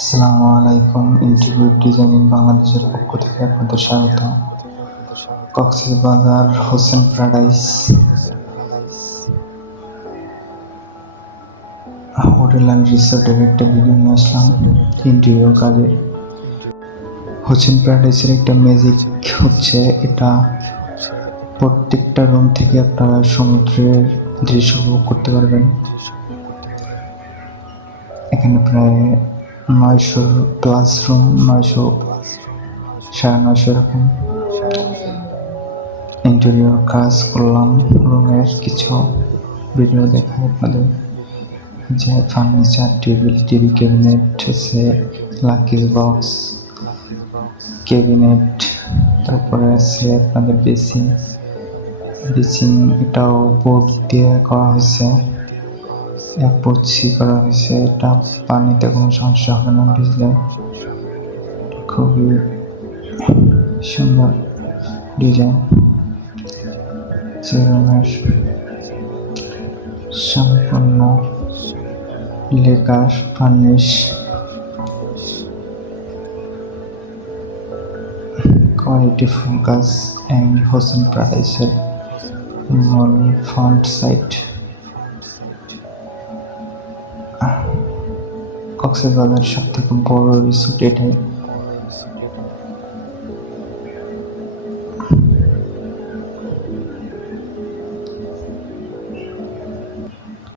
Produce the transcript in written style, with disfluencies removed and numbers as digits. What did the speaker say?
আসসালামু আলাইকুম। Integrated design বাংলাদেশের পক্ষ থেকে আপনাদের স্বাগত। Cox's Bazar Hossain paradise hotel and রিসোর্টের একটা ভিডিও নিয়ে আসলাম ইন্টেরিয়র কাজের। হোসেন প্যারাডাইসের একটা ম্যাজিক হচ্ছে এটা, প্রত্যেকটা রুম থেকে আপনারা সমুদ্রের দৃশ্য উপভোগ করতে পারবেন। এখানে প্রায় 900 ক্লাসরুম, 900 950 এরকম ইন্টেরিয়র কাজ করলাম। রুমের কিছু ভিডিও দেখাই আপনাদের, যে ফার্নিচার, টেবিল, টিভি ক্যাবিনেট আছে, লাকিজ বক্স ক্যাবিনেট, তারপরে আছে আপনাদের বেসিন। এটাও বোর্ড দিয়ে করা হয়েছে, পচ্ছি করা হয়েছে। এটা পানিতে কোনো সমস্যা হবে না ভিজলে। খুবই সুন্দর ডিজাইন। রুমের সম্পূর্ণ লেকার ফার্নিশ, কোয়ালিটিফুল কাজ। হোসেন প্যারাডাইসের মল ফ্রন্ট সাইড, কক্সবাজারের সব থেকে বড় রিসোর্ট এটাই।